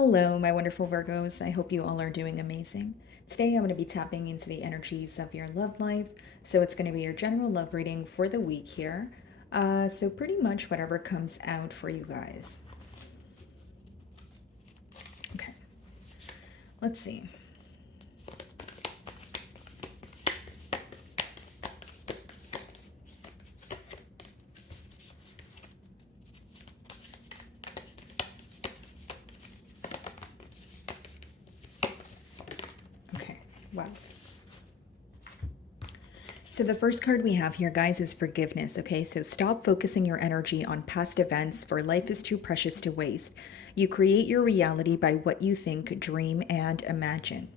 Hello, my wonderful Virgos. I hope you all are doing amazing. Today, I'm going to be tapping into the energies of your love life. So, it's going to be your general love reading for the week here. So, pretty much whatever comes out for you guys. Okay, let's see. Okay, wow. So, the first card we have here, guys, is forgiveness. Okay, so stop focusing your energy on past events, for life is too precious to waste. You create your reality by what you think, dream, and imagine.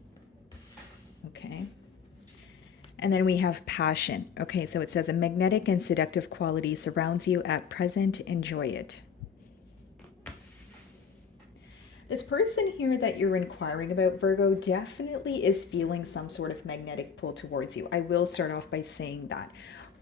Okay. And then we have passion. Okay, so it says a magnetic and seductive quality surrounds you at present. Enjoy it. This person here that you're inquiring about, Virgo, definitely is feeling some sort of magnetic pull towards you. I will start off by saying that.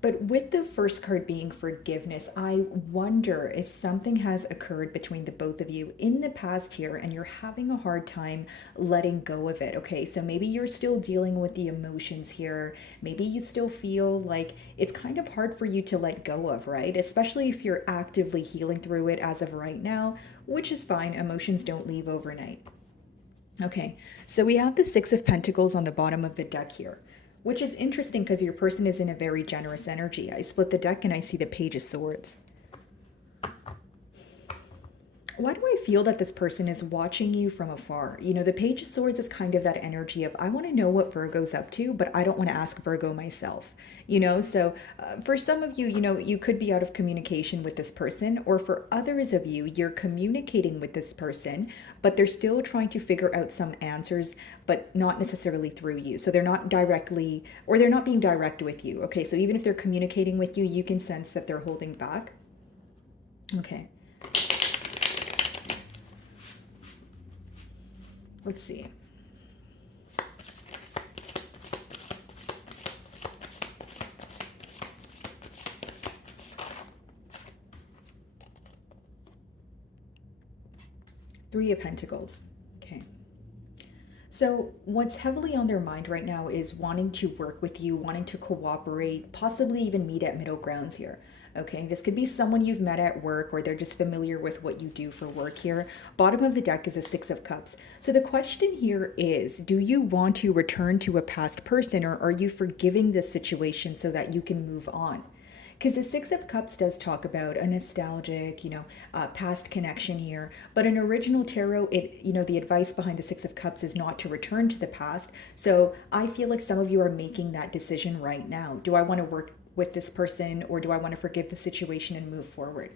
But with the first card being forgiveness, I wonder if something has occurred between the both of you in the past here and you're having a hard time letting go of it. Okay, so maybe you're still dealing with the emotions here. Maybe you still feel like it's kind of hard for you to let go of, right? Especially if you're actively healing through it as of right now, which is fine. Emotions don't leave overnight. Okay, so we have the Six of Pentacles on the bottom of the deck here, which is interesting because your person is in a very generous energy. I split the deck and I see the Page of Swords. Why do I feel that this person is watching you from afar? You know, the Page of Swords is kind of that energy of, I want to know what Virgo's up to, but I don't want to ask Virgo myself. You know, so for some of you, you know, you could be out of communication with this person, or for others of you, you're communicating with this person, but they're still trying to figure out some answers, but not necessarily through you. So they're not directly, or they're not being direct with you. Okay, so even if they're communicating with you, you can sense that they're holding back. Okay. Let's see. Three of Pentacles. Okay. So, what's heavily on their mind right now is wanting to work with you, wanting to cooperate, possibly even meet at middle grounds here. Okay, this could be someone you've met at work or they're just familiar with what you do for work here. Bottom of the deck is a Six of Cups. So, the question here is, do you want to return to a past person, or are you forgiving this situation so that you can move on? Because the Six of Cups does talk about a nostalgic, past connection here. But in original tarot, the advice behind the Six of Cups is not to return to the past. So I feel like some of you are making that decision right now. Do I want to work with this person, or do I want to forgive the situation and move forward?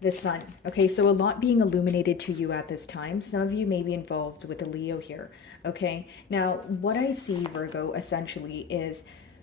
The sun. Okay, so a lot being illuminated to you at this time. Some of you may be involved with a Leo here. Okay, now what I see, Virgo, essentially is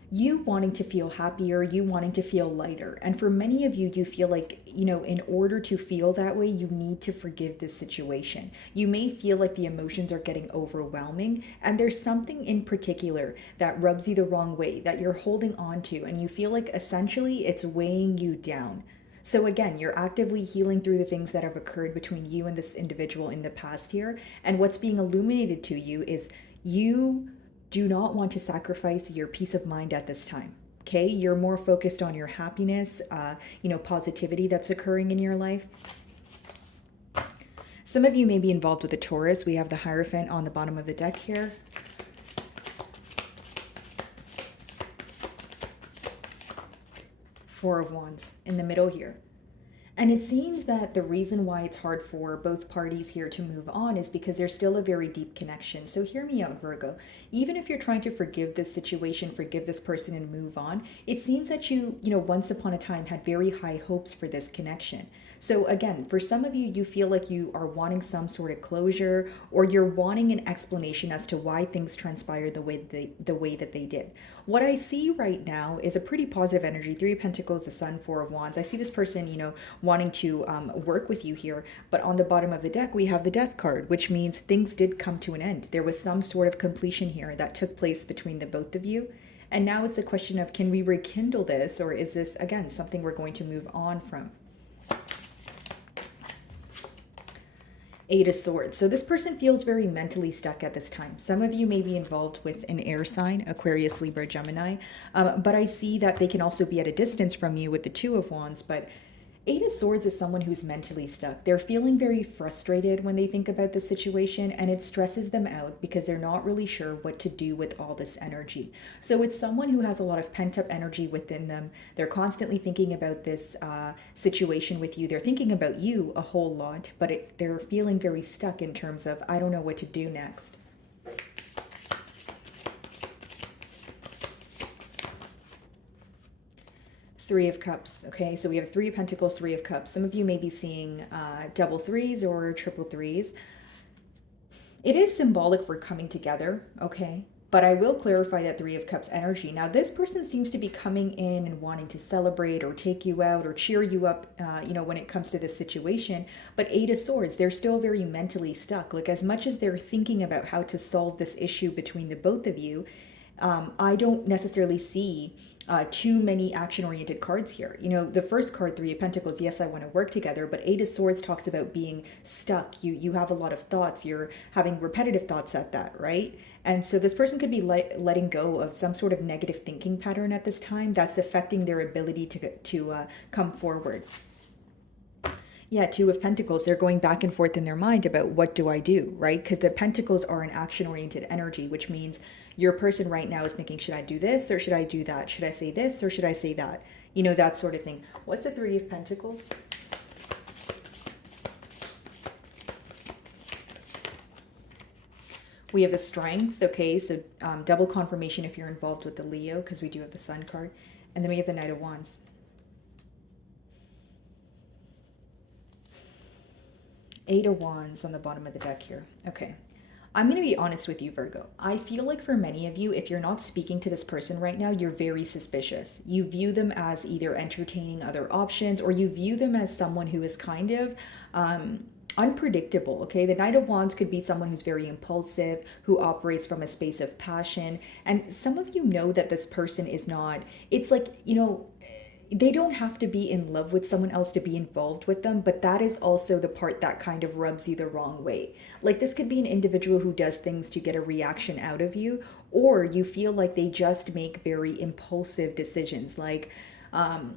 you wanting to feel happier, you wanting to feel lighter. And for many of you, you feel like, in order to feel that way, you need to forgive this situation. You may feel like the emotions are getting overwhelming, and there's something in particular that rubs you the wrong way that you're holding on to, and you feel like essentially it's weighing you down. So again, you're actively healing through the things that have occurred between you and this individual in the past here. And what's being illuminated to you is you do not want to sacrifice your peace of mind at this time. Okay, you're more focused on your happiness, positivity that's occurring in your life. Some of you may be involved with a Taurus. We have the Hierophant on the bottom of the deck here. Four of Wands in the middle here. And it seems that the reason why it's hard for both parties here to move on is because there's still a very deep connection. So hear me out, Virgo. Even if you're trying to forgive this situation, forgive this person and move on, it seems that you once upon a time had very high hopes for this connection. So again, for some of you, you feel like you are wanting some sort of closure, or you're wanting an explanation as to why things transpired the way that they did. What I see right now is a pretty positive energy. Three of Pentacles, the Sun, Four of Wands. I see this person, wanting to work with you here. But on the bottom of the deck, we have the Death card, which means things did come to an end. There was some sort of completion here that took place between the both of you. And now it's a question of, can we rekindle this, or is this, again, something we're going to move on from? Eight of Swords. So this person feels very mentally stuck at this time. Some of you may be involved with an air sign, Aquarius, Libra, Gemini, but I see that they can also be at a distance from you with the Two of Wands. But Eight of Swords is someone who's mentally stuck. They're feeling very frustrated when they think about the situation, and it stresses them out because they're not really sure what to do with all this energy. So it's someone who has a lot of pent-up energy within them. They're constantly thinking about this situation with you. They're thinking about you a whole lot, but they're feeling very stuck in terms of, I don't know what to do next. Three of Cups. Okay, so we have Three of Pentacles, Three of Cups. Some of you may be seeing double threes or triple threes. It is symbolic for coming together, okay? But I will clarify that Three of Cups energy. Now, this person seems to be coming in and wanting to celebrate or take you out or cheer you up, when it comes to this situation. But Eight of Swords, they're still very mentally stuck. Like, as much as they're thinking about how to solve this issue between the both of you, I don't necessarily see too many action-oriented cards here. The first card, Three of Pentacles, yes, I want to work together, but Eight of Swords talks about being stuck. You have a lot of thoughts. You're having repetitive thoughts at that, right? And so this person could be letting go of some sort of negative thinking pattern at this time that's affecting their ability to come forward. Yeah, Two of Pentacles, they're going back and forth in their mind about what do I do, right? Because the Pentacles are an action-oriented energy, which means your person right now is thinking, should I do this or should I do that? Should I say this or should I say that? That sort of thing. What's the Three of Pentacles? We have the Strength, okay, so double confirmation if you're involved with the Leo, because we do have the Sun card. And then we have the Knight of Wands. Eight of Wands on the bottom of the deck here. Okay. I'm going to be honest with you, Virgo. I feel like for many of you, if you're not speaking to this person right now, you're very suspicious. You view them as either entertaining other options, or you view them as someone who is kind of unpredictable, okay? The Knight of Wands could be someone who's very impulsive, who operates from a space of passion. And some of you know that this person is not, it's like, they don't have to be in love with someone else to be involved with them, but that is also the part that kind of rubs you the wrong way. Like, this could be an individual who does things to get a reaction out of you, or you feel like they just make very impulsive decisions. Like,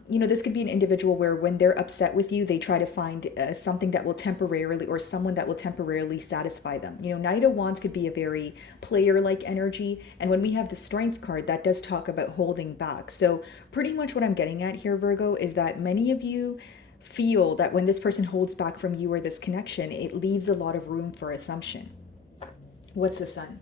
this could be an individual where when they're upset with you, they try to find something that will temporarily, or someone that will temporarily satisfy them. Knight of Wands could be a very player-like energy. And when we have the Strength card, that does talk about holding back. So pretty much what I'm getting at here, Virgo, is that many of you feel that when this person holds back from you or this connection, it leaves a lot of room for assumption. What's the Sun?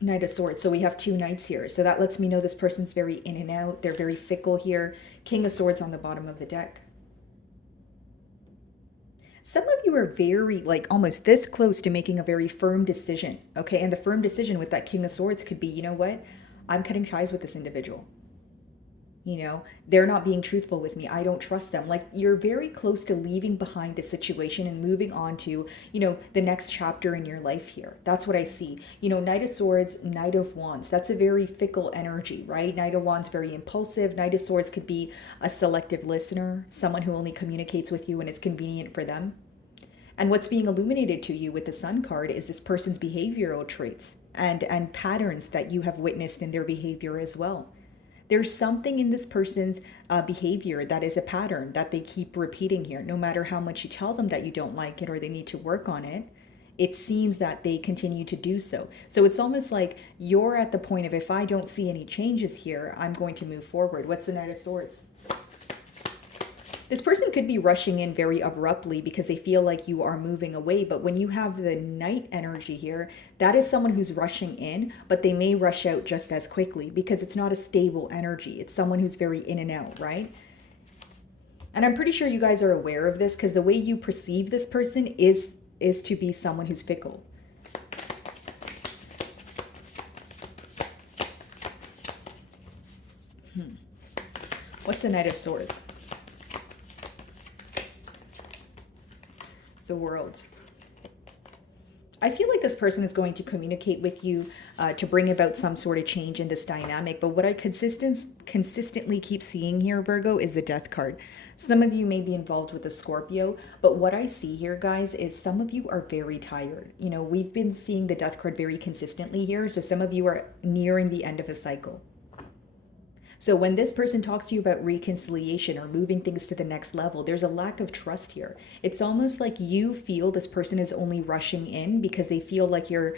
Knight of Swords. So we have two knights here. So that lets me know this person's very in and out. They're very fickle here. King of Swords on the bottom of the deck. Some of you are very, like, almost this close to making a very firm decision, okay? And the firm decision with that King of Swords could be, you know what? I'm cutting ties with this individual. They're not being truthful with me. I don't trust them. Like, you're very close to leaving behind a situation and moving on to, the next chapter in your life here. That's what I see. Knight of Swords, Knight of Wands. That's a very fickle energy, right? Knight of Wands, very impulsive. Knight of Swords could be a selective listener, someone who only communicates with you when it's convenient for them. And what's being illuminated to you with the Sun card is this person's behavioral traits and patterns that you have witnessed in their behavior as well. There's something in this person's behavior that is a pattern that they keep repeating here. No matter how much you tell them that you don't like it or they need to work on it, it seems that they continue to do so. So it's almost like you're at the point of, if I don't see any changes here, I'm going to move forward. What's the Knight of Swords? This person could be rushing in very abruptly because they feel like you are moving away. But when you have the Knight energy here, that is someone who's rushing in, but they may rush out just as quickly because it's not a stable energy. It's someone who's very in and out, right? And I'm pretty sure you guys are aware of this because the way you perceive this person is to be someone who's fickle. What's the Knight of Swords? The World. I feel like this person is going to communicate with you to bring about some sort of change in this dynamic. But what I consistently keep seeing here, Virgo, is the Death card. Some of you may be involved with a Scorpio, but what I see here, guys, is some of you are very tired. You know, we've been seeing the Death card very consistently here. So some of you are nearing the end of a cycle. So when this person talks to you about reconciliation or moving things to the next level, there's a lack of trust here. It's almost like you feel this person is only rushing in because they feel like you're,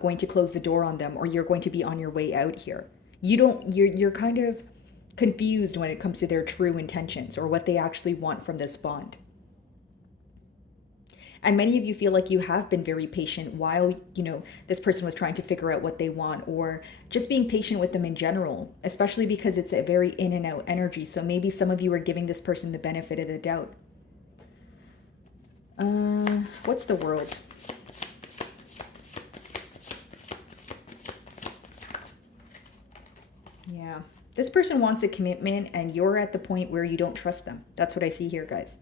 going to close the door on them, or you're going to be on your way out here. You're kind of confused when it comes to their true intentions or what they actually want from this bond. And many of you feel like you have been very patient while, this person was trying to figure out what they want, or just being patient with them in general, especially because it's a very in and out energy. So maybe some of you are giving this person the benefit of the doubt. What's the World? Yeah. This person wants a commitment and you're at the point where you don't trust them. That's what I see here, guys.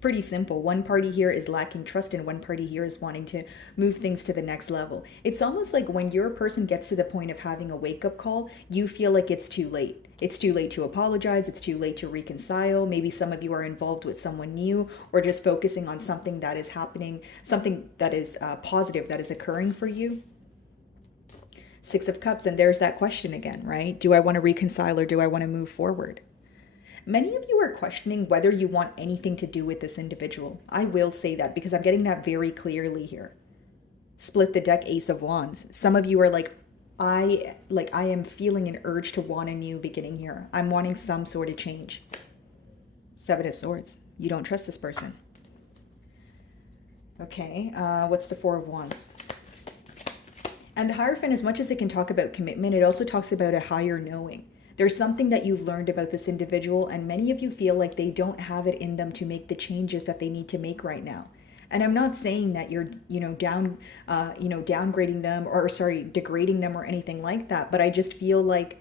Pretty simple. One party here is lacking trust and one party here is wanting to move things to the next level. It's almost like when your person gets to the point of having a wake-up call, you feel like it's too late. It's too late to apologize. It's too late to reconcile. Maybe some of you are involved with someone new, or just focusing on something that is happening, something that is positive that is occurring for you. Six of Cups, and there's that question again, right? Do I want to reconcile or do I want to move forward? Many of you are questioning whether you want anything to do with this individual. I will say that because I'm getting that very clearly here. Split the deck, Ace of Wands. Some of you are like, I am feeling an urge to want a new beginning here. I'm wanting some sort of change. Seven of Swords. You don't trust this person. Okay, what's the Four of Wands? And the Hierophant, as much as it can talk about commitment, it also talks about a higher knowing. There's something that you've learned about this individual, and many of you feel like they don't have it in them to make the changes that they need to make right now. And I'm not saying that you're, downgrading them degrading them or anything like that. But I just feel like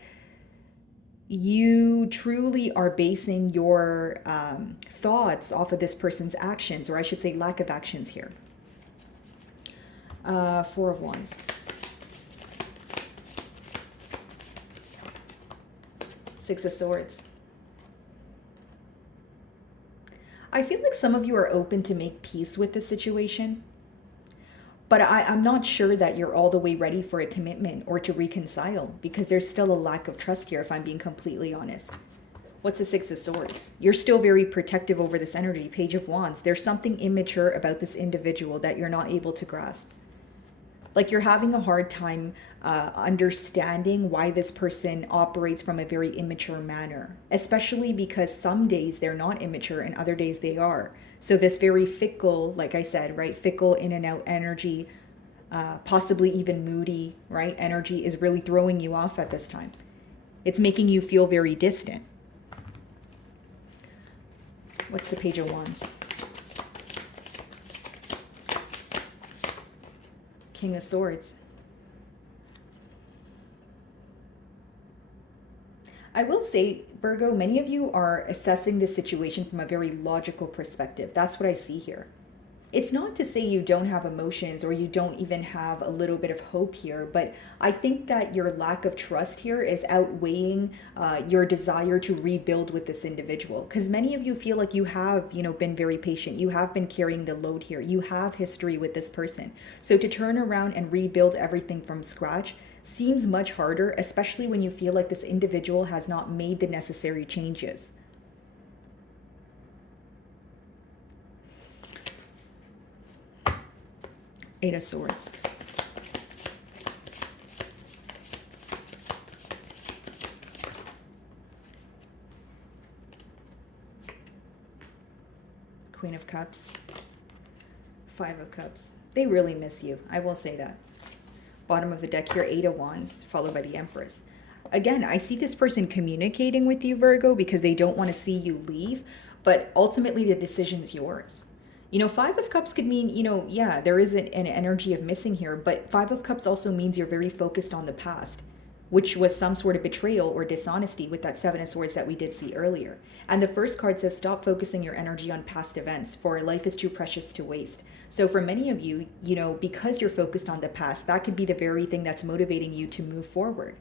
you truly are basing your thoughts off of this person's actions, or I should say lack of actions here. Four of Wands. Six of Swords. I feel like some of you are open to make peace with the situation, but I'm not sure that you're all the way ready for a commitment or to reconcile, because there's still a lack of trust here, if I'm being completely honest. What's the Six of Swords? You're still very protective over this energy. Page of Wands. There's something immature about this individual that you're not able to grasp. Like you're having a hard time understanding why this person operates from a very immature manner, especially because some days they're not immature and other days they are. So this very fickle, like I said, right, fickle in and out energy, possibly even moody, right, energy is really throwing you off at this time. It's making you feel very distant. What's the Page of Wands? King of Swords. I will say, Virgo, many of you are assessing this situation from a very logical perspective. That's what I see here. It's not to say you don't have emotions or you don't even have a little bit of hope here, but I think that your lack of trust here is outweighing your desire to rebuild with this individual. Because many of you feel like you have, been very patient. You have been carrying the load here. You have history with this person. So to turn around and rebuild everything from scratch seems much harder, especially when you feel like this individual has not made the necessary changes. Eight of Swords. Queen of Cups. Five of Cups. They really miss you. I will say that. Bottom of the deck here, Eight of Wands, followed by the Empress. Again, I see this person communicating with you, Virgo, because they don't want to see you leave, but ultimately the decision's yours. Five of Cups could mean, there is an energy of missing here, but Five of Cups also means you're very focused on the past. which was some sort of betrayal or dishonesty with that Seven of Swords that we did see earlier. And the first card says, stop focusing your energy on past events, for life is too precious to waste. So for many of you, because you're focused on the past, that could be the very thing that's motivating you to move forward,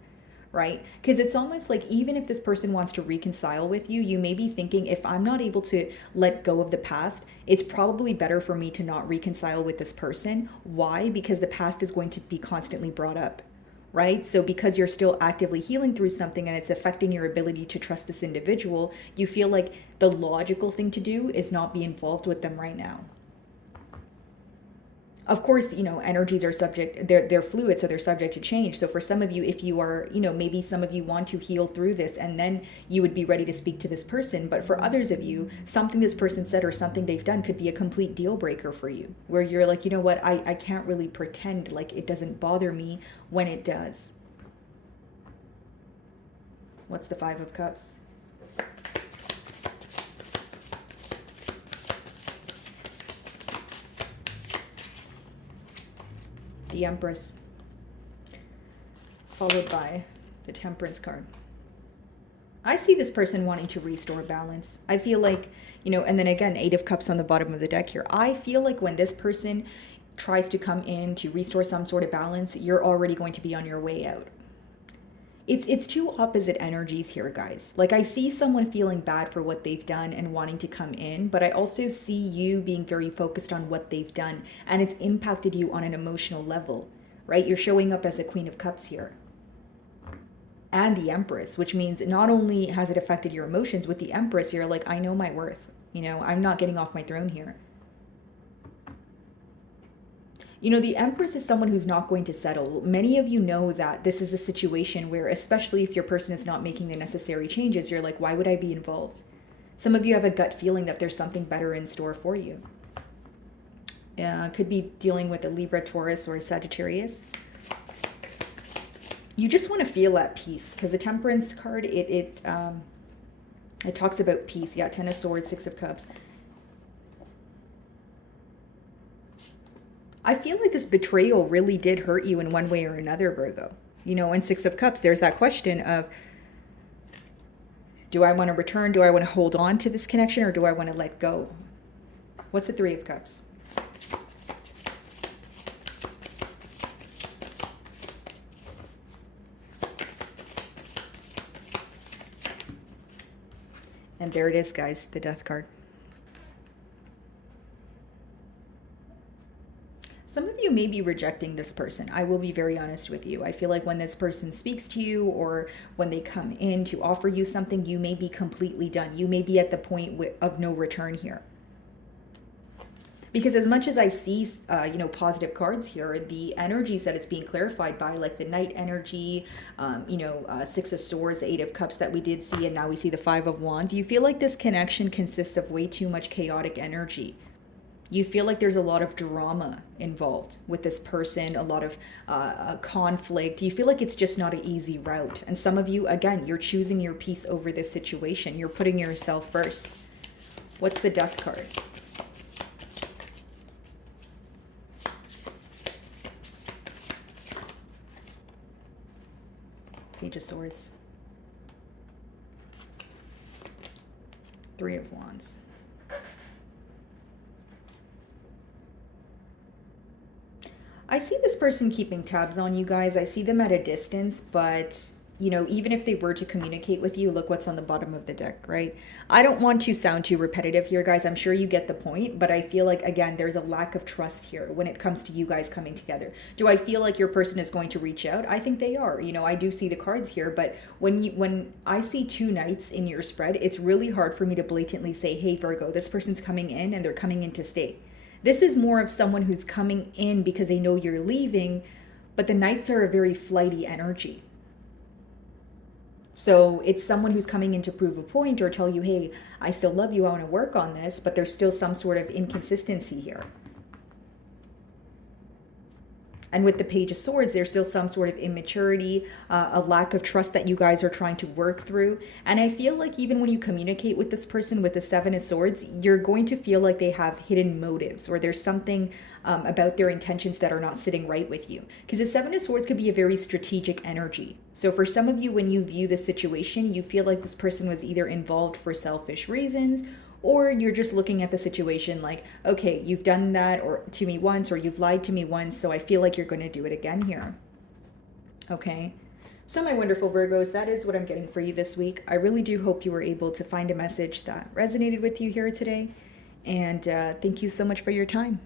right? Because it's almost like even if this person wants to reconcile with you, you may be thinking, if I'm not able to let go of the past, it's probably better for me to not reconcile with this person. Why? Because the past is going to be constantly brought up, right? So because you're still actively healing through something and it's affecting your ability to trust this individual, you feel like the logical thing to do is not be involved with them right now. Of course, energies are subject, they're fluid, so they're subject to change. So for some of you, if you are, maybe some of you want to heal through this and then you would be ready to speak to this person. But for others of you, something this person said or something they've done could be a complete deal breaker for you, where you're like, you know what, I can't really pretend like it doesn't bother me when it does. What's the Five of Cups? The Empress, followed by the Temperance card. I see this person wanting to restore balance. I feel like, and then again, Eight of Cups on the bottom of the deck here. I feel like when this person tries to come in to restore some sort of balance, you're already going to be on your way out. It's two opposite energies here, guys. Like, I see someone feeling bad for what they've done and wanting to come in, but I also see you being very focused on what they've done, and it's impacted you on an emotional level, right? You're showing up as the Queen of Cups here. And the Empress, which means not only has it affected your emotions, with the Empress, you're like, I know my worth. I'm not getting off my throne here. The Empress is someone who's not going to settle. Many of you know that this is a situation where, especially if your person is not making the necessary changes, you're like, why would I be involved? Some of you have a gut feeling that there's something better in store for you. Could be dealing with a Libra, Taurus, or a Sagittarius. You just want to feel at peace, because the Temperance card, it talks about peace. Yeah, Ten of Swords, Six of Cups. I feel like this betrayal really did hurt you in one way or another, Virgo. In Six of Cups, there's that question of, do I want to return? Do I want to hold on to this connection, or do I want to let go? What's the Three of Cups? And there it is, guys, the Death card. Some of you may be rejecting this person. I will be very honest with you. I feel like when this person speaks to you, or when they come in to offer you something, you may be completely done. You may be at the point of no return here. Because as much as I see, positive cards here, the energies that it's being clarified by, like the Knight energy, Six of Swords, the Eight of Cups that we did see, and now we see the Five of Wands. You feel like this connection consists of way too much chaotic energy. You feel like there's a lot of drama involved with this person, a lot of conflict. You feel like it's just not an easy route. And some of you, again, you're choosing your peace over this situation. You're putting yourself first. What's the Death card? Page of Swords. Three of Wands. I see this person keeping tabs on you guys. I see them at a distance, but even if they were to communicate with you, look what's on the bottom of the deck, right? I don't want to sound too repetitive here, guys. I'm sure you get the point, but I feel like, again, there's a lack of trust here when it comes to you guys coming together. Do I feel like your person is going to reach out? I think they are. I do see the cards here, but when I see two Knights in your spread, it's really hard for me to blatantly say, hey, Virgo, this person's coming in and they're coming in to stay. This is more of someone who's coming in because they know you're leaving, but the Knights are a very flighty energy. So it's someone who's coming in to prove a point or tell you, hey, I still love you, I want to work on this, but there's still some sort of inconsistency here. And with the Page of Swords, there's still some sort of immaturity, a lack of trust that you guys are trying to work through. And I feel like even when you communicate with this person with the Seven of Swords, you're going to feel like they have hidden motives, or there's something about their intentions that are not sitting right with you. Because the Seven of Swords could be a very strategic energy. So for some of you, when you view the situation, you feel like this person was either involved for selfish reasons, or you're just looking at the situation like, okay, you've done that or to me once, or you've lied to me once, so I feel like you're going to do it again here. Okay. So my wonderful Virgos, that is what I'm getting for you this week. I really do hope you were able to find a message that resonated with you here today. And thank you so much for your time.